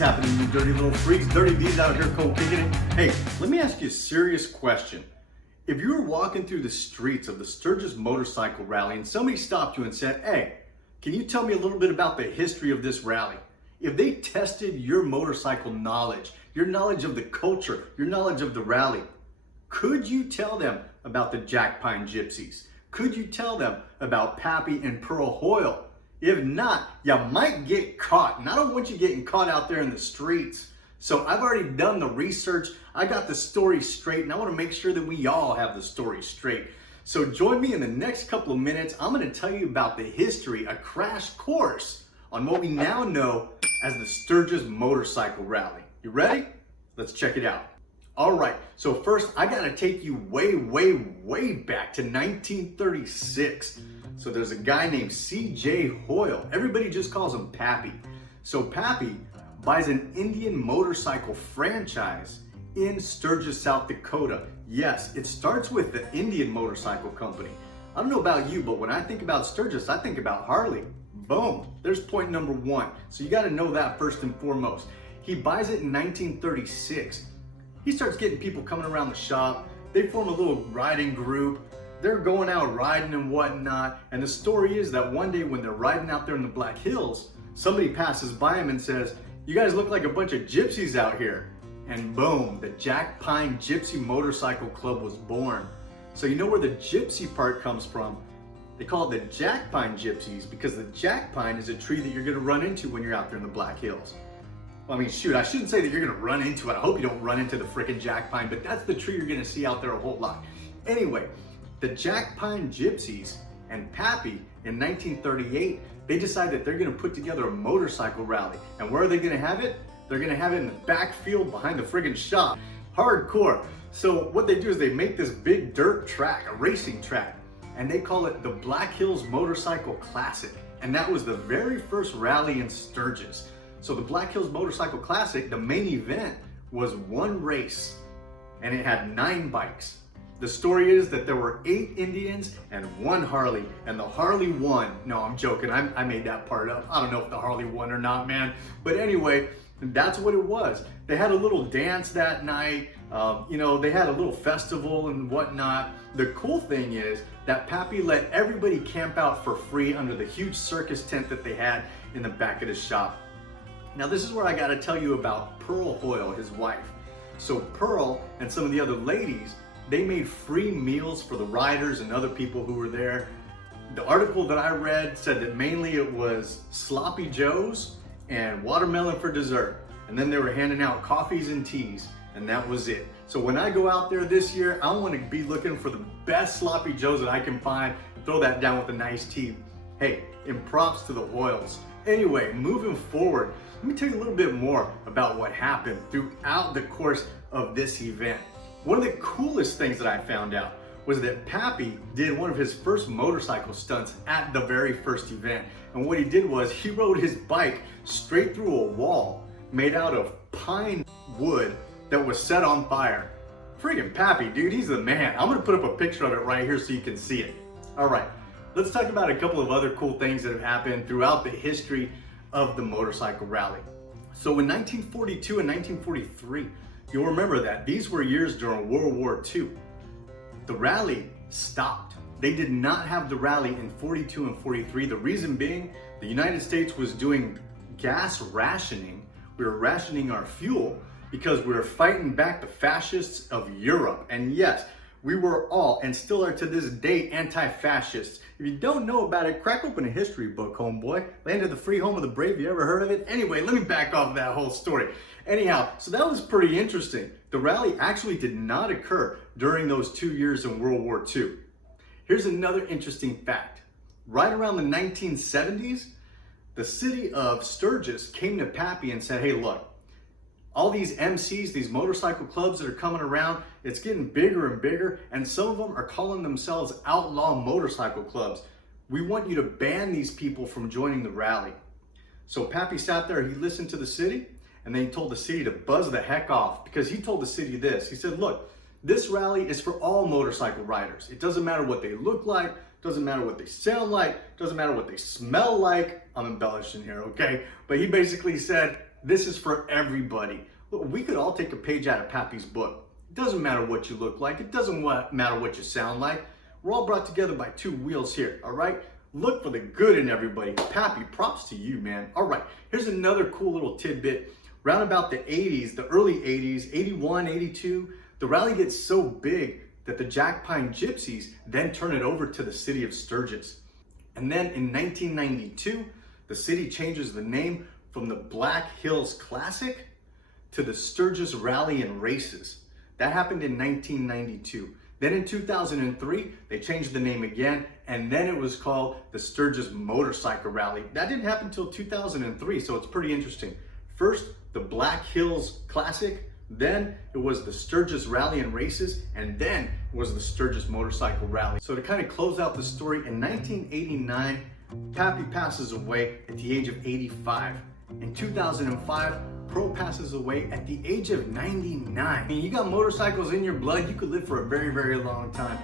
happening, you dirty little freaks? Dirty D's out here cold kicking it. Hey, let me ask you a serious question. If you were walking through the streets of the Sturgis Motorcycle Rally and somebody stopped you and said, hey, can you tell me a little bit about the history of this rally? If they tested your motorcycle knowledge, your knowledge of the culture, your knowledge of the rally, could you tell them about the Jackpine Gypsies? Could you tell them about Pappy and Pearl Hoyle? If not, you might get caught. And I don't want you getting caught out there in the streets. So I've already done the research. I got the story straight, and I want to make sure that we all have the story straight. So join me in the next couple of minutes. I'm going to tell you about the history, a crash course on what we now know as the Sturgis Motorcycle Rally. You ready? Let's check it out. All right, so first I gotta take you way back to 1936. So there's a guy named C.J. Hoyle. Everybody just calls him Pappy. So Pappy buys an Indian motorcycle franchise in Sturgis, South Dakota. Yes, it starts with the Indian Motorcycle Company. I don't know about you, but when I think about Sturgis, I think about Harley. Boom, there's point number one. So you gotta know that first and foremost. He buys it in 1936. He starts getting people coming around the shop. They form a little riding group. They're going out riding and whatnot. And the story is that one day when they're riding out there in the Black Hills, somebody passes by him and says, you guys look like a bunch of gypsies out here. And boom, the Jackpine Gypsy Motorcycle Club was born. So you know where the gypsy part comes from? They call it the Jackpine Gypsies because the jackpine is a tree that you're gonna run into when you're out there in the Black Hills. I mean, shoot, I shouldn't say that you're gonna run into it. I hope you don't run into the frickin' jackpine, but that's the tree you're gonna see out there a whole lot. Anyway, the Jackpine Gypsies and Pappy in 1938, they decide that they're gonna put together a motorcycle rally. And where are they gonna have it? They're gonna have it in the backfield behind the friggin' shop. Hardcore. So what they do is they make this big dirt track, a racing track, and they call it the Black Hills Motorcycle Classic. And that was the very first rally in Sturgis. So the Black Hills Motorcycle Classic, the main event was one race and it had 9 bikes. The story is that there were 8 Indians and 1 Harley, and the Harley won. No, I'm joking, I made that part up. I don't know if the Harley won or not, man. But anyway, that's what it was. They had a little dance that night. You know, they had a little festival and whatnot. The cool thing is that Pappy let everybody camp out for free under the huge circus tent that they had in the back of the shop. Now this is where I gotta tell you about Pearl Hoyle, his wife. So Pearl and some of the other ladies, they made free meals for the riders and other people who were there. The article that I read said that mainly it was sloppy joes and watermelon for dessert. And then they were handing out coffees and teas, and that was it. So when I go out there this year, I wanna be looking for the best sloppy joes that I can find, throw that down with a nice tea. Hey, in props to the Hoyles. Anyway, moving forward, let me tell you a little bit more about what happened throughout the course of this event. One of the coolest things that I found out was that Pappy did one of his first motorcycle stunts at the very first event. And what he did was he rode his bike straight through a wall made out of pine wood that was set on fire. Friggin' Pappy, dude, he's the man. I'm gonna put up a picture of it right here so you can see it. All right. Let's talk about a couple of other cool things that have happened throughout the history of the motorcycle rally. So in 1942 and 1943, you'll remember that these were years during World War II. The rally stopped. They did not have the rally in 42 and 43. The reason being, the United States was doing gas rationing. We were rationing our fuel because we were fighting back the fascists of Europe. And yes, we were all, and still are to this day, anti-fascists. If you don't know about it, crack open a history book, homeboy. Land of the free, home of the brave, you ever heard of it? Anyway, let me back off that whole story. Anyhow, so that was pretty interesting. The rally actually did not occur during those 2 years in World War II. Here's another interesting fact. Right around the 1970s, the city of Sturgis came to Pappy and said, hey, look, all these MCs, these motorcycle clubs that are coming around, it's getting bigger and bigger, and some of them are calling themselves outlaw motorcycle clubs. We want you to ban these people from joining the rally. So Pappy sat there, he listened to the city, and then he told the city to buzz the heck off, because he told the city this. He said, look, this rally is for all motorcycle riders. It doesn't matter what they look like, doesn't matter what they sound like, doesn't matter what they smell like. I'm embellishing here, okay? But he basically said, This is for everybody. Look, we could all take a page out of Pappy's book. It doesn't matter what you look like. It doesn't matter what you sound like. We're all brought together by two wheels here, all right? Look for the good in everybody. Pappy, props to you, man. All right, here's another cool little tidbit. Round about the 80s, the early 80s, 81, 82, the rally gets so big that the Jackpine Gypsies then turn it over to the city of Sturgis. And then in 1992, the city changes the name from the Black Hills Classic to the Sturgis Rally and Races. That happened in 1992. Then in 2003, they changed the name again, and then it was called the Sturgis Motorcycle Rally. That didn't happen until 2003, so it's pretty interesting. First, the Black Hills Classic, then it was the Sturgis Rally and Races, and then it was the Sturgis Motorcycle Rally. So to kind of close out the story, in 1989, Pappy passes away at the age of 85. In 2005, Pearl passes away at the age of 99. I mean, you got motorcycles in your blood, you could live for a very, very long time.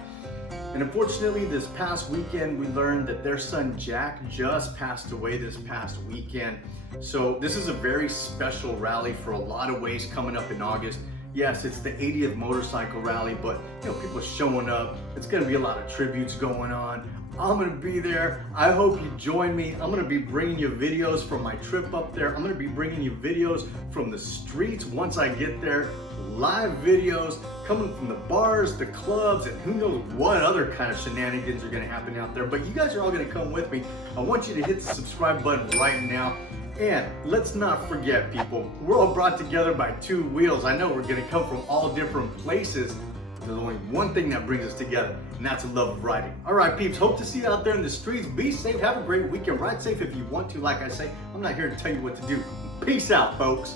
And unfortunately, this past weekend, we learned that their son Jack just passed away this past weekend. So this is a very special rally for a lot of ways coming up in August. Yes, it's the 80th motorcycle rally, but you know, people showing up. It's gonna be a lot of tributes going on. I'm gonna be there. I hope you join me. I'm gonna be bringing you videos from my trip up there. I'm gonna be bringing you videos from the streets once I get there. Live videos coming from the bars, the clubs, and who knows what other kind of shenanigans are gonna happen out there. But you guys are all gonna come with me. I want you to hit the subscribe button right now. And let's not forget, people, we're all brought together by two wheels. I know we're gonna come from all different places. There's only one thing that brings us together, and that's a love of riding. All right, peeps, hope to see you out there in the streets. Be safe, have a great weekend. Ride safe if you want to. Like I say, I'm not here to tell you what to do. Peace out, folks.